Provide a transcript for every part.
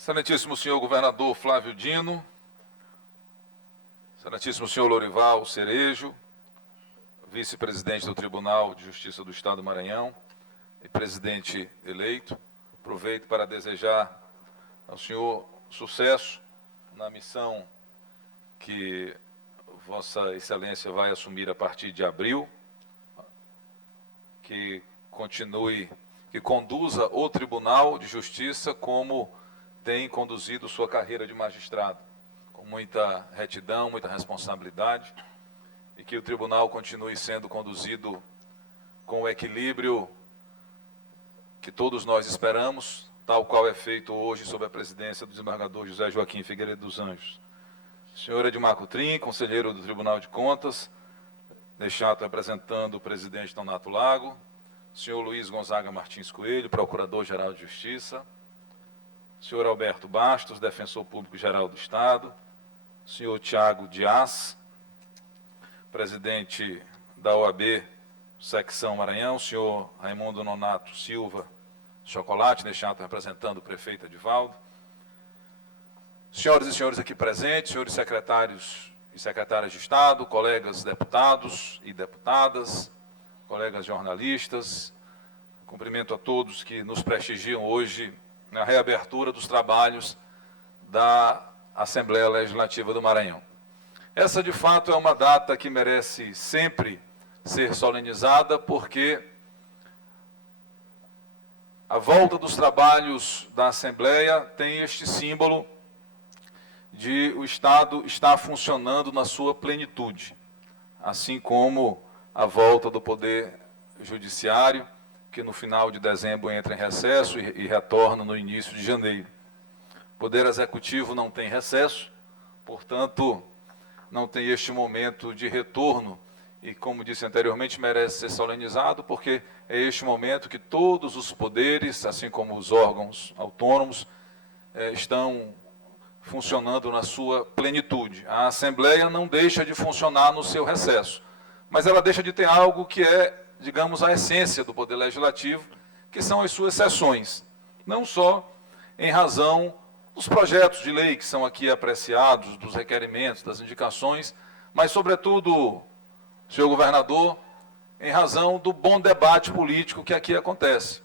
Excelentíssimo senhor governador Flávio Dino, excelentíssimo senhor Lorival Cerejo, vice-presidente do Tribunal de Justiça do Estado do Maranhão e presidente eleito, aproveito para desejar ao senhor sucesso na missão que Vossa Excelência vai assumir a partir de abril, que continue, que conduza o Tribunal de Justiça como tem conduzido sua carreira de magistrado, com muita retidão, muita responsabilidade, e que o tribunal continue sendo conduzido com o equilíbrio que todos nós esperamos, tal qual é feito hoje sob a presidência do desembargador José Joaquim Figueiredo dos Anjos. Senhor Edmar Coutrin, conselheiro do Tribunal de Contas, deixado representando o presidente Donato Lago, senhor Luiz Gonzaga Martins Coelho, procurador-geral de Justiça, senhor Alberto Bastos, defensor público-geral do Estado, senhor Tiago Dias, presidente da OAB, secção Maranhão, senhor Raimundo Nonato Silva Chocolate, deixado representando o prefeito Edivaldo, senhoras e senhores aqui presentes, senhores secretários e secretárias de Estado, colegas deputados e deputadas, colegas jornalistas, cumprimento a todos que nos prestigiam hoje na reabertura dos trabalhos da Assembleia Legislativa do Maranhão. Essa, de fato, é uma data que merece sempre ser solenizada, porque a volta dos trabalhos da Assembleia tem este símbolo de o Estado estar funcionando na sua plenitude, assim como a volta do Poder Judiciário, que no final de dezembro entra em recesso e retorna no início de janeiro. O Poder Executivo não tem recesso, portanto, não tem este momento de retorno e, como disse anteriormente, merece ser solenizado, porque é este momento que todos os poderes, assim como os órgãos autônomos, estão funcionando na sua plenitude. A Assembleia não deixa de funcionar no seu recesso, mas ela deixa de ter algo que é, digamos, a essência do Poder Legislativo, que são as suas sessões, não só em razão dos projetos de lei que são aqui apreciados, dos requerimentos, das indicações, mas, sobretudo, senhor governador, em razão do bom debate político que aqui acontece.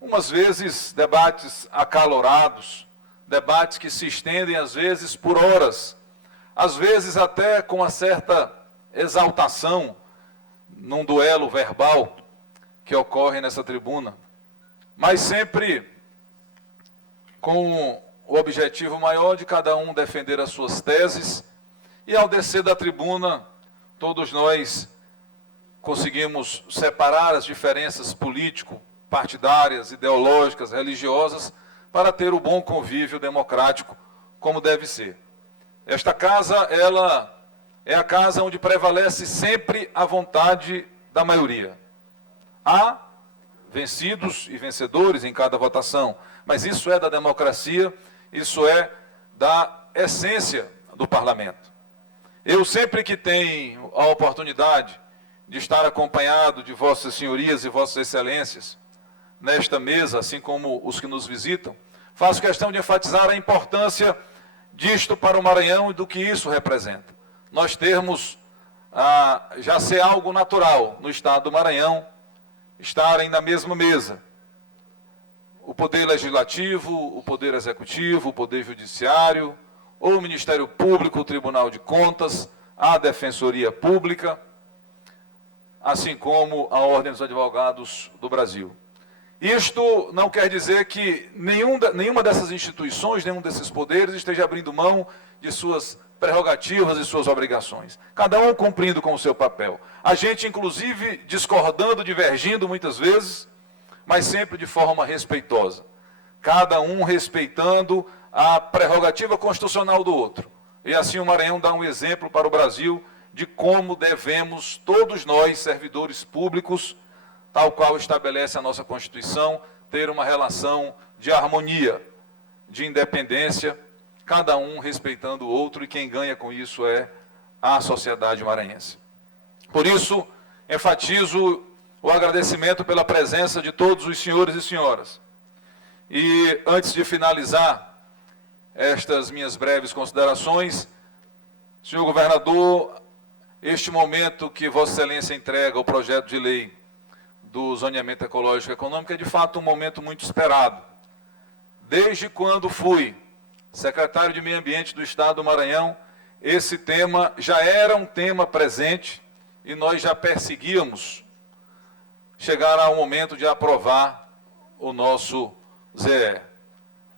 Umas vezes, debates acalorados, debates que se estendem, às vezes, por horas, às vezes até com uma certa exaltação, num duelo verbal que ocorre nessa tribuna, mas sempre com o objetivo maior de cada um defender as suas teses, e ao descer da tribuna, todos nós conseguimos separar as diferenças político-partidárias, ideológicas, religiosas, para ter o bom convívio democrático, como deve ser. Esta casa, ela é a casa onde prevalece sempre a vontade da maioria. Há vencidos e vencedores em cada votação, mas isso é da democracia, isso é da essência do parlamento. Eu, sempre que tenho a oportunidade de estar acompanhado de vossas senhorias e vossas excelências nesta mesa, assim como os que nos visitam, faço questão de enfatizar a importância disto para o Maranhão e do que isso representa. Nós termos, já ser algo natural no Estado do Maranhão, estarem na mesma mesa o Poder Legislativo, o Poder Executivo, o Poder Judiciário, ou o Ministério Público, o Tribunal de Contas, a Defensoria Pública, assim como a Ordem dos Advogados do Brasil. Isto não quer dizer que nenhuma dessas instituições, nenhum desses poderes esteja abrindo mão de suas prerrogativas e suas obrigações. Cada um cumprindo com o seu papel. A gente, inclusive, discordando, divergindo muitas vezes, mas sempre de forma respeitosa. Cada um respeitando a prerrogativa constitucional do outro. E assim o Maranhão dá um exemplo para o Brasil de como devemos, todos nós, servidores públicos, tal qual estabelece a nossa Constituição, ter uma relação de harmonia, de independência, cada um respeitando o outro, e quem ganha com isso é a sociedade maranhense. Por isso, enfatizo o agradecimento pela presença de todos os senhores e senhoras. E, antes de finalizar estas minhas breves considerações. Senhor governador, este momento que Vossa Excelência entrega o projeto de lei do zoneamento ecológico e econômico é de fato um momento muito esperado. Desde quando fui secretário de Meio Ambiente do Estado do Maranhão, esse tema já era um tema presente e nós já perseguíamos chegar ao momento de aprovar o nosso ZE.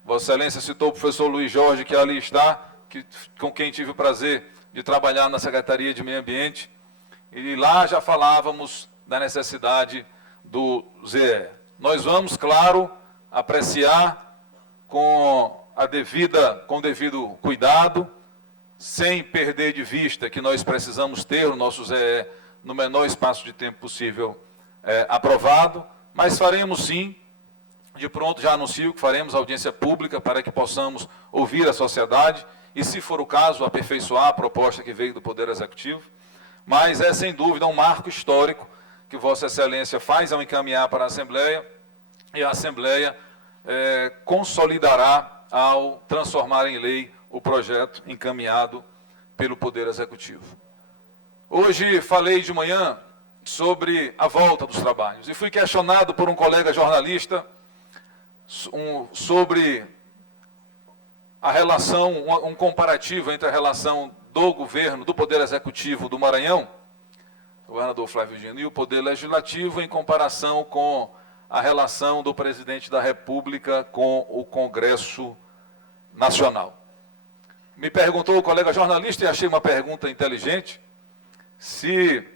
Vossa Excelência citou o professor Luiz Jorge, que ali está, com quem tive o prazer de trabalhar na Secretaria de Meio Ambiente, e lá já falávamos da necessidade do ZE. Nós vamos, claro, apreciar com o devido cuidado, sem perder de vista que nós precisamos ter o nosso ZE no menor espaço de tempo possível aprovado, mas faremos sim. De pronto já anuncio que faremos audiência pública para que possamos ouvir a sociedade e, se for o caso, aperfeiçoar a proposta que veio do Poder Executivo. Mas é, sem dúvida, um marco histórico que Vossa Excelência faz ao encaminhar para a Assembleia, e a Assembleia consolidará ao transformar em lei o projeto encaminhado pelo Poder Executivo. Hoje falei de manhã sobre a volta dos trabalhos e fui questionado por um colega jornalista sobre a relação, um comparativo entre a relação do governo, do Poder Executivo do Maranhão, o governador Flávio Dino, e o Poder Legislativo em comparação com a relação do Presidente da República com o Congresso Nacional. Me perguntou o colega jornalista, e achei uma pergunta inteligente, se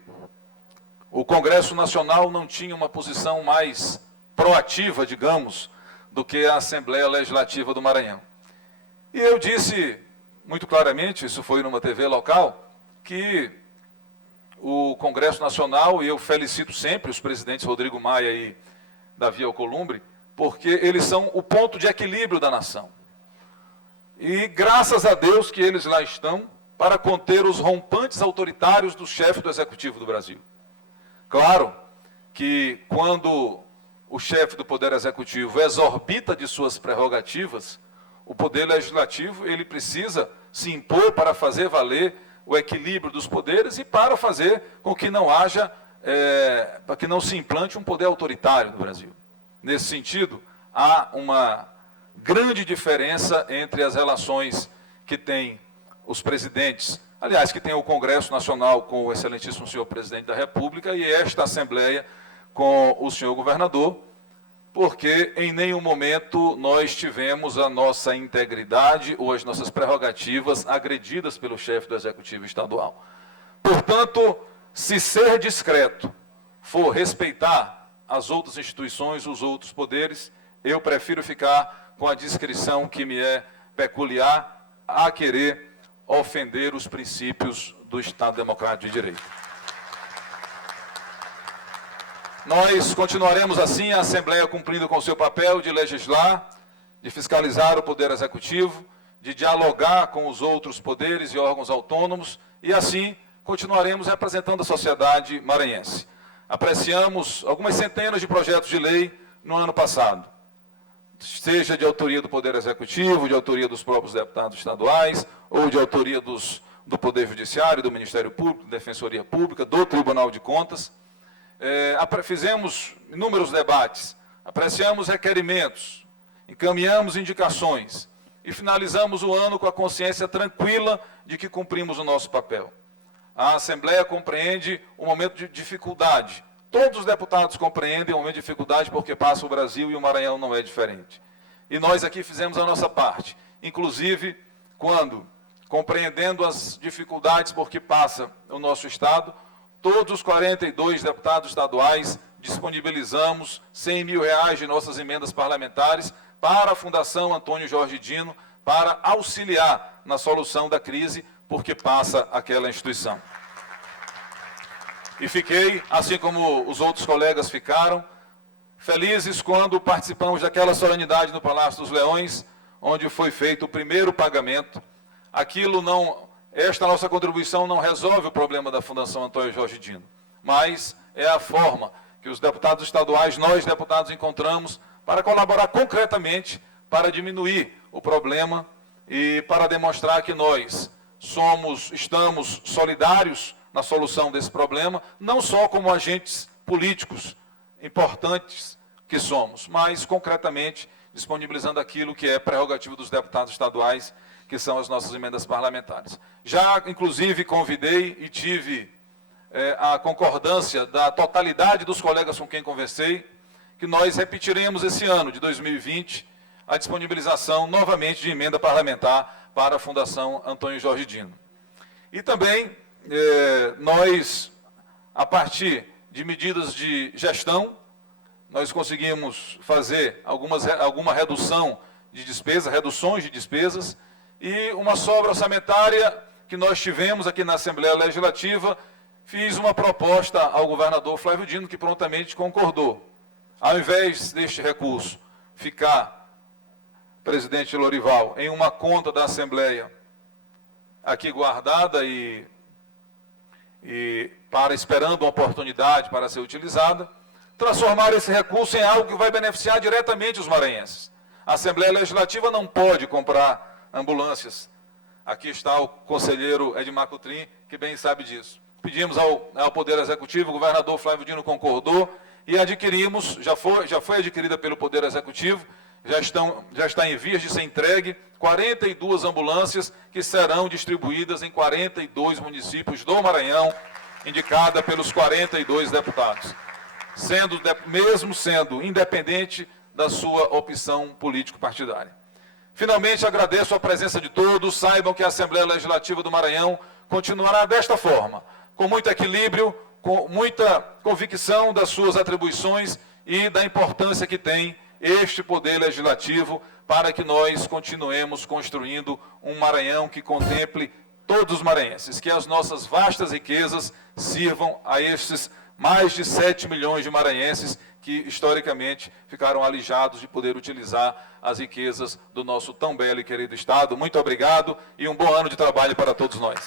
o Congresso Nacional não tinha uma posição mais proativa, digamos, do que a Assembleia Legislativa do Maranhão. E eu disse muito claramente, isso foi numa TV local, que o Congresso Nacional, e eu felicito sempre os presidentes Rodrigo Maia e Davi Alcolumbre, porque eles são o ponto de equilíbrio da nação. E graças a Deus que eles lá estão para conter os rompantes autoritários do chefe do Executivo do Brasil. Claro que quando o chefe do Poder Executivo exorbita de suas prerrogativas, o Poder Legislativo ele precisa se impor para fazer valer o equilíbrio dos poderes e para fazer com que não haja, para que não se implante um poder autoritário no Brasil. Nesse sentido, há uma grande diferença entre as relações que tem os presidentes, aliás, que tem o Congresso Nacional com o excelentíssimo senhor Presidente da República e esta Assembleia com o senhor governador, porque em nenhum momento nós tivemos a nossa integridade ou as nossas prerrogativas agredidas pelo chefe do Executivo Estadual. Portanto, se ser discreto for respeitar as outras instituições, os outros poderes, eu prefiro ficar com a discrição que me é peculiar a querer ofender os princípios do Estado Democrático de Direito. Nós continuaremos assim, a Assembleia cumprindo com o seu papel de legislar, de fiscalizar o Poder Executivo, de dialogar com os outros poderes e órgãos autônomos, e assim continuaremos representando a sociedade maranhense. Apreciamos algumas centenas de projetos de lei no ano passado, seja de autoria do Poder Executivo, de autoria dos próprios deputados estaduais, ou de autoria do Poder Judiciário, do Ministério Público, da Defensoria Pública, do Tribunal de Contas. Fizemos inúmeros debates, apreciamos requerimentos, encaminhamos indicações e finalizamos o ano com a consciência tranquila de que cumprimos o nosso papel. A Assembleia compreende o momento de dificuldade. Todos os deputados compreendem o momento de dificuldade porque passa o Brasil e o Maranhão não é diferente. E nós aqui fizemos a nossa parte, inclusive quando, compreendendo as dificuldades porque passa o nosso Estado, todos os 42 deputados estaduais disponibilizamos R$100 mil de nossas emendas parlamentares para a Fundação Antônio Jorge Dino, para auxiliar na solução da crise, porque passa aquela instituição. E fiquei, assim como os outros colegas ficaram, felizes quando participamos daquela solenidade no Palácio dos Leões, onde foi feito o primeiro pagamento. Esta nossa contribuição não resolve o problema da Fundação Antônio Jorge Dino, mas é a forma que os deputados estaduais, nós deputados, encontramos para colaborar concretamente para diminuir o problema e para demonstrar que nós estamos solidários na solução desse problema, não só como agentes políticos importantes que somos, mas concretamente disponibilizando aquilo que é prerrogativo dos deputados estaduais, que são as nossas emendas parlamentares. Já, inclusive, convidei e tive a concordância da totalidade dos colegas com quem conversei, que nós repetiremos esse ano de 2020 a disponibilização novamente de emenda parlamentar para a Fundação Antônio Jorge Dino. E também nós, a partir de medidas de gestão, nós conseguimos fazer alguma redução de despesas, reduções de despesas, e uma sobra orçamentária que nós tivemos aqui na Assembleia Legislativa. Fiz uma proposta ao governador Flávio Dino, que prontamente concordou. Ao invés deste recurso ficar, presidente Lorival, em uma conta da Assembleia aqui guardada e esperando uma oportunidade para ser utilizada, transformar esse recurso em algo que vai beneficiar diretamente os maranhenses. A Assembleia Legislativa não pode comprar ambulâncias. Aqui está o conselheiro Edmar Coutrin, que bem sabe disso. Pedimos ao Poder Executivo, o governador Flávio Dino concordou e adquirimos, já foi adquirida pelo Poder Executivo, já está em vias de ser entregue 42 ambulâncias que serão distribuídas em 42 municípios do Maranhão, indicada pelos 42 deputados, mesmo sendo independente da sua opção político-partidária. Finalmente, agradeço a presença de todos. Saibam que a Assembleia Legislativa do Maranhão continuará desta forma, com muito equilíbrio, com muita convicção das suas atribuições e da importância que tem este Poder Legislativo para que nós continuemos construindo um Maranhão que contemple todos os maranhenses, que as nossas vastas riquezas sirvam a estes mais de 7 milhões de maranhenses que, historicamente, ficaram alijados de poder utilizar as riquezas do nosso tão belo e querido Estado. Muito obrigado e um bom ano de trabalho para todos nós.